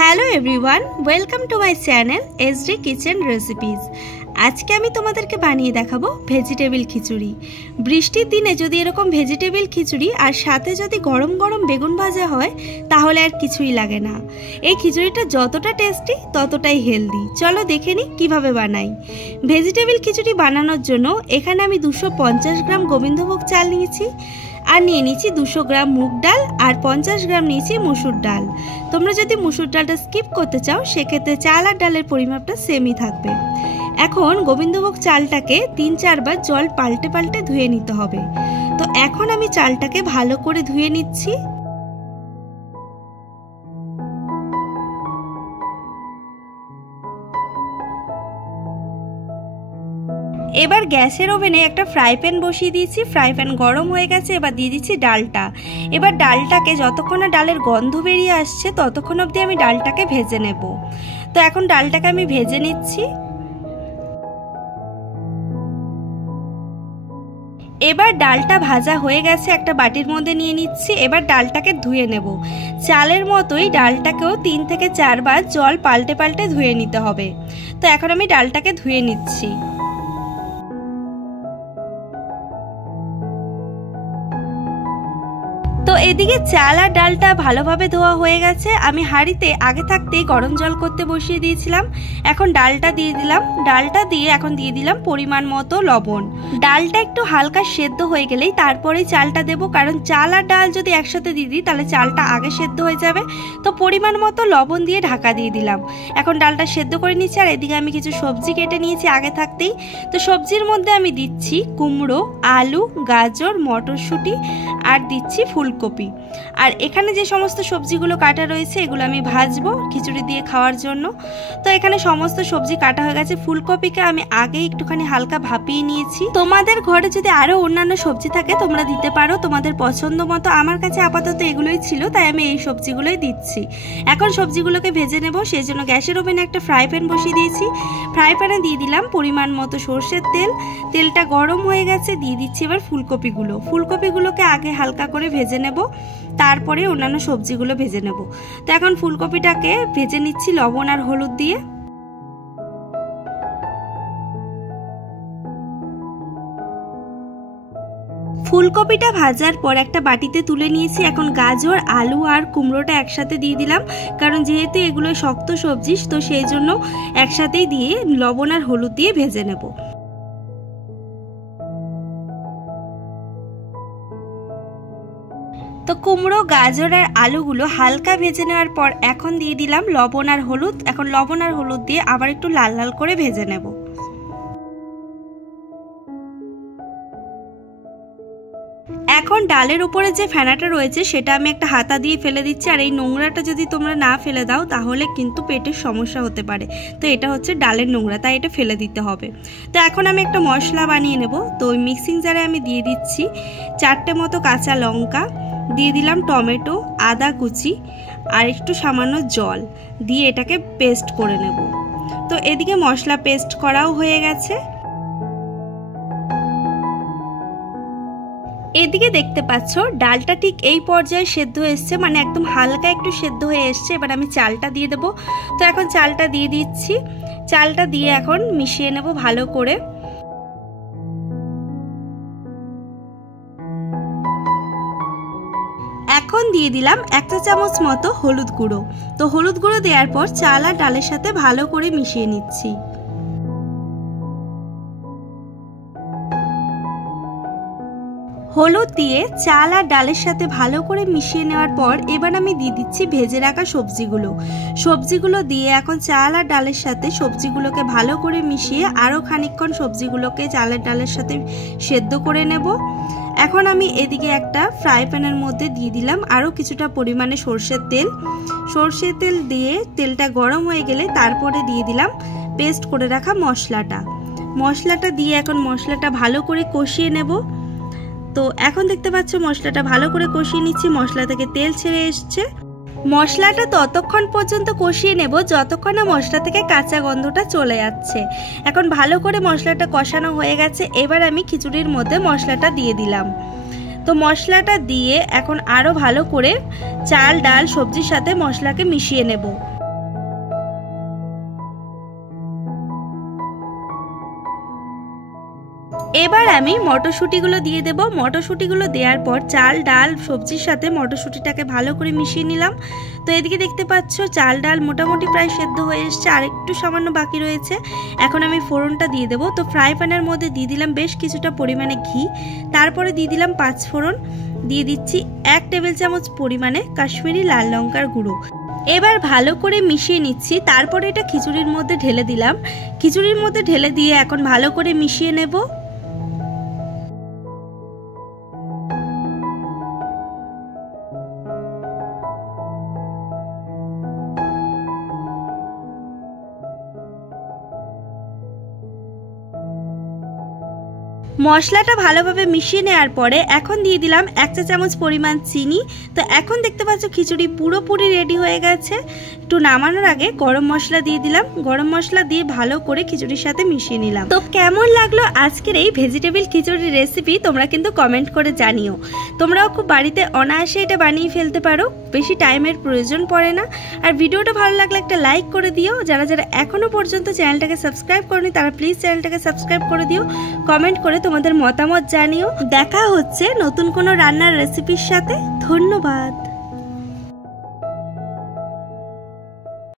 Hello everyone, welcome to my channel SD kitchen recipes. আজকে আমি তোমাদেরকে বানিয়ে দেখাবো ভেজিটেবিল খিচুড়ি। বৃষ্টির দিনে যদি এরকম ভেজিটেবিল খিচুড়ি আর সাথে যদি গরম গরম বেগুন ভাজা হয় তাহলে আর কিছুই লাগে না। এই খিচুড়িটা যতটা টেস্টি ততটাই হেলদি। চলো দেখে নিই কীভাবে বানাই। ভেজিটেবিল খিচুড়ি বানানোর জন্য এখানে আমি 250 গ্রাম গোবিন্দভোগ চাল নিয়েছি, আর নিয়ে নিচ্ছি 200 গ্রাম মুগ ডাল, আর 50 গ্রাম নিয়েছি মুসুর ডাল। তোমরা যদি মুসুর ডালটা স্কিপ করতে চাও সেক্ষেত্রে চাল আর ডালের পরিমাপটা সেমই থাকবে। এখন গোবিন্দভোগ চালটাকে 3-4 বার জল পাল্টে পাল্টে ধুয়ে নিতে হবে। তো এখন আমি চালটাকে ভালো করে ধুয়ে নিচ্ছি। এবার গ্যাসের ওভেনে একটা ফ্রাই প্যান বসিয়ে দিয়েছি। ফ্রাই প্যান গরম হয়ে গেছে, এবার দিয়ে দিচ্ছি ডালটা। এবার ডালটাকে যতক্ষণ না ডালের গন্ধ বেরিয়ে আসছে ততক্ষণ অবধি আমি ডালটাকে ভেজে নেব। তো এখন ডালটাকে আমি ভেজে নিচ্ছি। এবার ডালটা ভাজা হয়ে গেছে, একটা বাটির মধ্যে নিয়ে নিচ্ছি। এবার ডালটাকে ধুয়ে নেব। চালের মতোই ডালটাকেও 3 থেকে 4 বার জল পাল্টে পাল্টে ধুয়ে নিতে হবে। তো এখন আমি ডালটাকে ধুয়ে নিচ্ছি। তো এদিকে চাল আর ডালটা ভালোভাবে ধোয়া হয়ে গেছে। আমি হাঁড়িতে আগে থাকতেই গরম জল করতে বসিয়ে দিয়েছিলাম। এখন ডালটা দিয়ে দিলাম। ডালটা দিয়ে এখন দিয়ে দিলাম পরিমাণ মতো লবণ। ডালটা একটু হালকা সেদ্ধ হয়ে গেলেই তারপরেই চালটা দেব, কারণ চাল আর ডাল যদি একসাথে দিয়ে দিই তাহলে চালটা আগে সেদ্ধ হয়ে যাবে। তো পরিমাণ মতো লবণ দিয়ে ঢাকা দিয়ে দিলাম। এখন ডালটা সেদ্ধ করে নিচ্ছি। আর এদিকে আমি কিছু সবজি কেটে নিয়েছি আগে থাকতেই। তো সবজির মধ্যে আমি দিচ্ছি কুমড়ো, আলু, গাজর, মটরশুঁটি আর দিচ্ছি ফুলকপি। আর এখানে যে সমস্ত সবজিগুলো কাটা রয়েছে এগুলো আমি ভাজবো খিচুড়ি দিয়ে খাওয়ার জন্য। তো এখানে সমস্ত সবজি কাটা হয়ে গেছে। ফুলকপিকে আমি আগে একটুখানি হালকা ভাপিয়ে নিয়েছি। তোমাদের ঘরে যদি আরো অন্যান্য সবজি থাকে তোমরা দিতে পারো তোমাদের পছন্দ মতো। আমার কাছে আপাতত এগুলোই ছিল, তাই আমি এই সবজিগুলোই দিচ্ছি। এখন সবজিগুলোকে ভেজে নেব। সেই জন্য গ্যাসের ওভেনে একটা ফ্রাই প্যান বসিয়ে দিয়েছি। ফ্রাই প্যানে দিয়ে দিলাম পরিমাণ মতো সর্ষের তেল। তেলটা গরম হয়ে গেছে, দিয়ে দিচ্ছি এবার ফুলকপিগুলো। ফুলকপিগুলোকে আগে হালকা করে ভেজে নেব, তারপরে অন্যান্য সবজিগুলো ভেজে নেব। তো এখন ফুলকপিটাকে ভেজে নিচ্ছি লবণ আর হলুদ দিয়ে। ফুলকপিটা ভাজার পর একটা বাটিতে তুলে নিয়েছি। এখন গাজর, আলু আর কুমড়োটা একসাথে দিয়ে দিলাম, কারণ যেহেতু এগুলো শক্ত সবজি তো সেই জন্য একসাথেই দিয়ে লবণ আর হলুদ দিয়ে ভেজে নেব। তো কুমড়ো, গাজর আর আলুগুলো হালকা ভেজে নেওয়ার পর এখন দিয়ে দিলাম লবণ আর হলুদ। এখন লবণ আর হলুদ দিয়ে আবার একটু লাল লাল করে ভেজে নেব। এখন ডালের উপরে যে ফেনাটা রয়েছে সেটা আমি একটা হাতা দিয়ে ফেলে দিচ্ছি। আর এই নোংরাটা যদি তোমরা না ফেলে দাও তাহলে কিন্তু পেটের সমস্যা হতে পারে। তো এটা হচ্ছে ডালের নোংরা, তাই এটা ফেলে দিতে হবে। তো এখন আমি একটা মশলা বানিয়ে নেব। তো ওই মিক্সিং জারে আমি দিয়ে দিচ্ছি 4টে মতো কাঁচা লঙ্কা, দিয়ে দিলাম টমেটো, আদা কুচি আর একটু সামান্য জল দিয়ে এটাকে পেস্ট করে নেব। তো এদিকে মশলা পেস্ট করাও হয়ে গেছে। এদিকে দেখতে পাচ্ছ ডালটা ঠিক এই পর্যায়ে সেদ্ধ এসছে, মানে একদম হালকা একটু সেদ্ধ হয়ে এসছে। এবার আমি চালটা দিয়ে দেবো। তো এখন চালটা দিয়ে দিচ্ছি। চালটা দিয়ে এখন মিশিয়ে নেব ভালো করে। এখন দিয়ে দিলাম 1 চা চামচ মতো হলুদ গুঁড়ো। তো হলুদ গুঁড়ো দেওয়ার পর চাল আর ডালের সাথে ভালো করে মিশিয়ে নিচ্ছি। হলুদ দিয়ে চাল আর ডালের সাথে ভালো করে মিশিয়ে নেওয়ার পর এবার আমি দিয়ে দিচ্ছি ভেজে রাখা সবজিগুলো দিয়ে এখন চাল আর ডালের সাথে সবজিগুলোকে ভালো করে মিশিয়ে আরও খানিকক্ষণ সবজিগুলোকে চাল আর ডালের সাথে সেদ্ধ করে নেব। এখন আমি এদিকে একটা ফ্রাই প্যানের মধ্যে দিয়ে দিলাম আরও কিছুটা পরিমাণে সর্ষের তেল দিয়ে তেলটা গরম হয়ে গেলে তারপরে দিয়ে দিলাম পেস্ট করে রাখা মশলাটা দিয়ে এখন মশলাটা ভালো করে কষিয়ে নেব। তো এখন দেখতে পাচ্ছ মশলাটা ভালো করে কষিয়ে নিচ্ছি। মশলা থেকে তেল ছেড়ে এসছে। মশলাটা ততক্ষণ পর্যন্ত কষিয়ে নেব যতক্ষণ না মশলা থেকে কাঁচা গন্ধটা চলে যাচ্ছে। এখন ভালো করে মশলাটা কষানো হয়ে গেছে। এবার আমি খিচুড়ির মধ্যে মশলাটা দিয়ে দিলাম। তো মশলাটা দিয়ে এখন আরো ভালো করে চাল ডাল সবজির সাথে মশলাকে মিশিয়ে নেব। এবার আমি মটরশুঁটিগুলো দিয়ে দেব। মটরশুঁটিগুলো দেওয়ার পর চাল ডাল সবজির সাথে মটরশুঁটিটাকে ভালো করে মিশিয়ে নিলাম। তো এদিকে দেখতে পাচ্ছ চাল ডাল মোটামুটি প্রায় সেদ্ধ হয়ে এসছে, আর একটু সামান্য বাকি রয়েছে। এখন আমি ফোড়নটা দিয়ে দেবো। তো ফ্রাই প্যানের মধ্যে দিয়ে দিলাম বেশ কিছুটা পরিমাণে ঘি, তারপরে দিয়ে দিলাম 5 ফোড়ন, দিয়ে দিচ্ছি 1 টেবিল চামচ পরিমাণে কাশ্মীরি লাল লঙ্কার গুঁড়ো। এবার ভালো করে মিশিয়ে নিচ্ছি। তারপরে এটা খিচুড়ির মধ্যে ঢেলে দিলাম। খিচুড়ির মধ্যে ঢেলে দিয়ে এখন ভালো করে মিশিয়ে নেব। মশলাটা ভালোভাবে মিশিয়ে নেওয়ার পরে এখন দিয়ে দিলাম 1 চা চামচ পরিমাণ চিনি। তো এখন দেখতে পাচ্ছ খিচুড়ি পুরোপুরি রেডি হয়ে গেছে। একটু নামানোর আগে গরম মশলা দিয়ে দিলাম। গরম মশলা দিয়ে ভালো করে খিচুড়ির সাথে মিশিয়ে নিলাম। তো কেমন লাগলো আজকের এই ভেজিটেবল খিচুড়ি রেসিপি তোমরা কিন্তু কমেন্ট করে জানিও। তোমরাও খুব বাড়িতে অনায়াসে এটা বানিয়ে ফেলতে পারো, বেশি টাইমের প্রয়োজন পড়ে না। আর ভিডিওটা ভালো লাগলে একটা লাইক করে দিও। যারা যারা এখনো পর্যন্ত চ্যানেলটাকে সাবস্ক্রাইব করনি তারা প্লিজ চ্যানেলটাকে সাবস্ক্রাইব করে দিও। কমেন্ট করে তোমাদের মতামত জানিও। দেখা হচ্ছে নতুন কোনো রান্নার রেসিপির সাথে। ধন্যবাদ।